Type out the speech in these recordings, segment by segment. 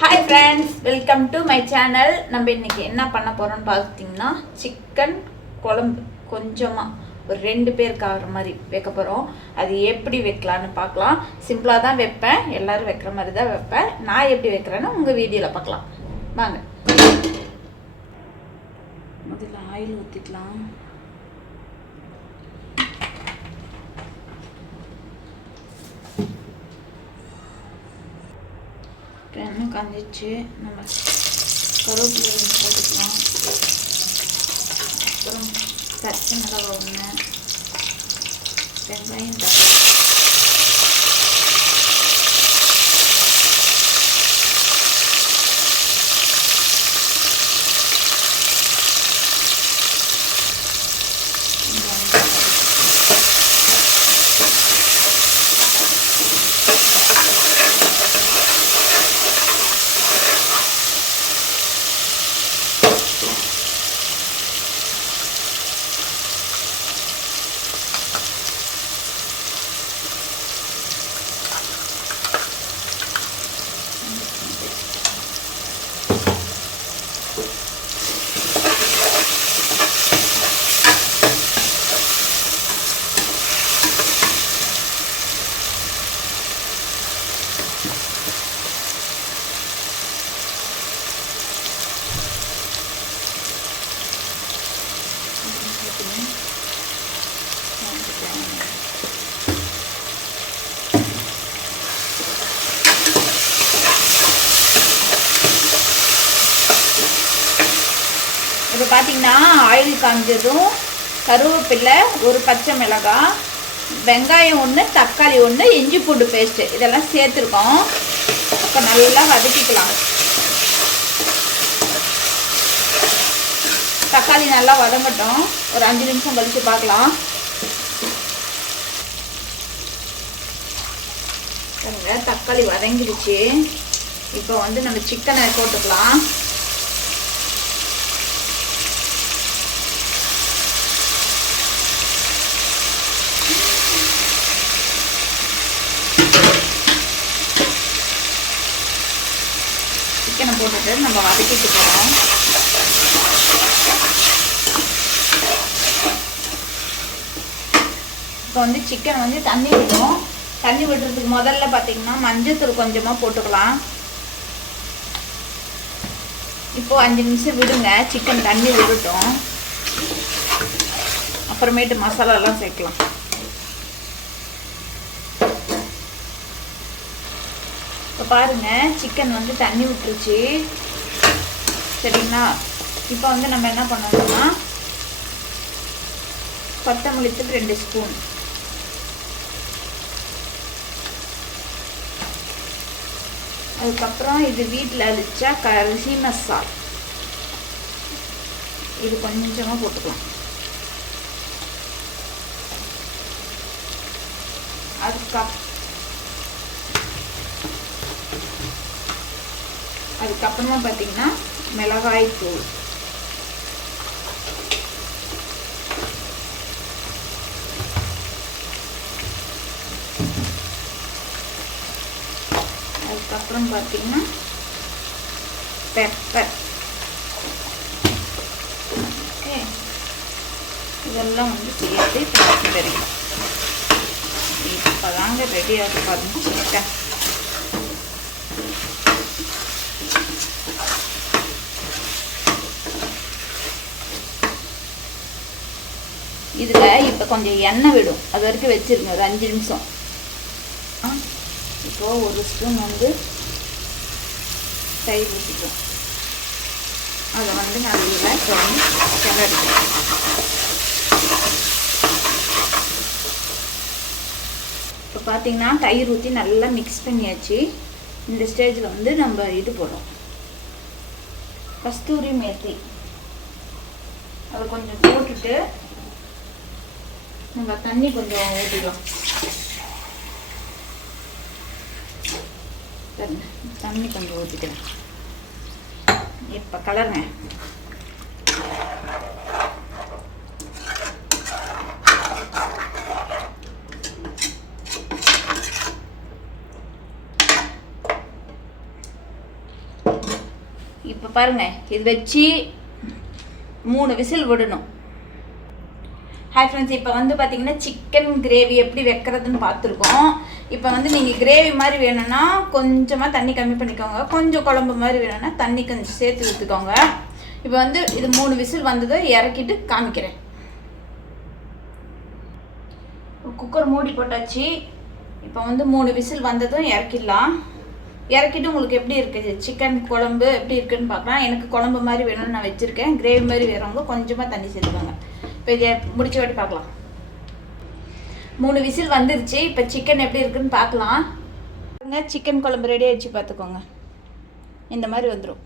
Hi friends, welcome to my channel. நம்ம இன்னைக்கு என்ன பண்ண போகிறோம்னு பார்த்தீங்கன்னா சிக்கன் குழம்பு கொஞ்சமாக ஒரு 2 பேருக்கு ஆகிற மாதிரி வைக்க போகிறோம். அது எப்படி வைக்கலான்னு பார்க்கலாம். சிம்பிளாக தான் வைப்பேன், எல்லோரும் வைக்கிற மாதிரி தான் வைப்பேன். நான் எப்படி வைக்கிறேன்னு உங்கள் வீடியோவில் பார்க்கலாம் வாங்க. முதல்ல ஆயில் ஊற்றிக்கலாம். எண்ணெய் காஞ்சிச்சு, நம்ம கருவேப்பிலை போட்டுக்கலாம். அப்புறம் பச்சை மிளகாய் ஒன்று, வெங்காயம் தக்காளி, இப்போ பார்த்தீங்கன்னா ஆயில் காஞ்சதும் கருவேப்பிலை, ஒரு பச்சை மிளகாய், வெங்காயம் ஒன்று, தக்காளி ஒன்று, இஞ்சி பூண்டு பேஸ்ட்டு இதெல்லாம் சேர்த்துருக்கோம். இப்போ நல்லா வதக்கிக்கலாம். தக்காளி நல்லா வதங்கட்டும், ஒரு 5 நிமிஷம் கழித்து பார்க்கலாம். தக்காளி வதங்கிடுச்சு. இப்போ வந்து நம்ம சிக்கனை போட்டுக்கலாம். சிக்கனை போட்டுட்டு நம்ம வதக்கிட்டு போகிறோம். இப்போ வந்து சிக்கன் வந்து தண்ணி விடும். தண்ணி விடுறதுக்கு முதல்ல பார்த்தீங்கன்னா மஞ்சத்தூள் கொஞ்சமாக போட்டுக்கலாம். இப்போது 5 நிமிஷம் விடுங்க, சிக்கன் தண்ணி விடட்டும். அப்புறமேட்டு மசாலாலாம் சேர்க்கலாம். இப்போ பாருங்கள், சிக்கன் வந்து தண்ணி விட்டுருச்சு. சரிங்களா? இப்போ வந்து நம்ம என்ன பண்ணணும்னா கொத்தமல்லி தூள் 2 ஸ்பூன், அதுக்கப்புறம் இது வீட்டில் அரைச்சா கரிசி மசாலா, இது கொஞ்சமாக போட்டுக்கலாம். அதுக்கப்புறமா பார்த்தீங்கன்னா மிளகாய் தூள், அதுக்கப்புறம் பார்த்தீங்கன்னா பெப்பர். ஓகே, இதெல்லாம் வந்து சேர்த்து தெரியும். இப்போ தாங்க ரெடியாக பாருங்க சிக்கன். இதில் இப்போ கொஞ்சம் எண்ணெய் விடும், அது வரைக்கும் வச்சுருங்க ஒரு 5 நிமிஷம். இப்போது 1 ஸ்பூன் வந்து தயிர் ஊற்றிக்கும். அதை வந்து நல்லா கிளறிக்கும். இப்போ பார்த்தீங்கன்னா தயிர் ஊற்றி நல்லா மிக்ஸ் பண்ணியாச்சு. இந்த ஸ்டேஜில் வந்து நம்ம இது போடுறோம், கஸ்தூரி மேத்தி. அதை கொஞ்சம் போட்டுட்டு நம்ம தண்ணி கொஞ்சம் ஊற்றிக்கலாம். தண்ணி கொஞ்சம் ஊற்றிக்கலாம். இப்போ கலருங்க. இப்போ பாருங்கள், இது வச்சு 3 விசில் விடணும். ஹாய் ஃப்ரெண்ட்ஸ், இப்போ வந்து பார்த்தீங்கன்னா சிக்கன் கிரேவி எப்படி வைக்கிறதுன்னு பார்த்துருக்கோம். இப்போ வந்து நீங்கள் கிரேவி மாதிரி வேணும்னா கொஞ்சமாக தண்ணி கம்மி பண்ணிக்கோங்க, கொஞ்சம் குழம்பு மாதிரி வேணும்னா தண்ணி கொஞ்சம் சேர்த்து ஊற்றிக்கோங்க. இப்போ வந்து இது 3 விசில் வந்ததை இறக்கிட்டு காமிக்கிறேன். குக்கர் மூடி போட்டாச்சு. இப்போ வந்து 3 விசில் வந்ததும் இறக்கிடலாம். இறக்கிட்டு உங்களுக்கு எப்படி இருக்குது சிக்கன் குழம்பு எப்படி இருக்குதுன்னு பார்க்கலாம். எனக்கு குழம்பு மாதிரி வேணும்னு நான் வச்சுருக்கேன். கிரேவி மாதிரி வேறவங்க கொஞ்சமாக தண்ணி சேர்த்துக்கோங்க. இப்போ இதை முடிச்ச வாட்டி பார்க்கலாம். 3 விசில் வந்துருச்சு. இப்போ சிக்கன் எப்படி இருக்குன்னு பார்க்கலாம். சிக்கன் குழம்பு ரெடி ஆகிடுச்சு பார்த்துக்கோங்க. இந்த மாதிரி வந்துடும்.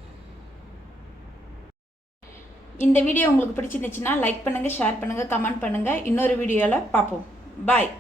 இந்த வீடியோ உங்களுக்கு பிடிச்சிருந்துச்சுன்னா லைக் பண்ணுங்கள், ஷேர் பண்ணுங்கள், கமெண்ட் பண்ணுங்கள். இன்னொரு வீடியோவில் பார்ப்போம். பாய்.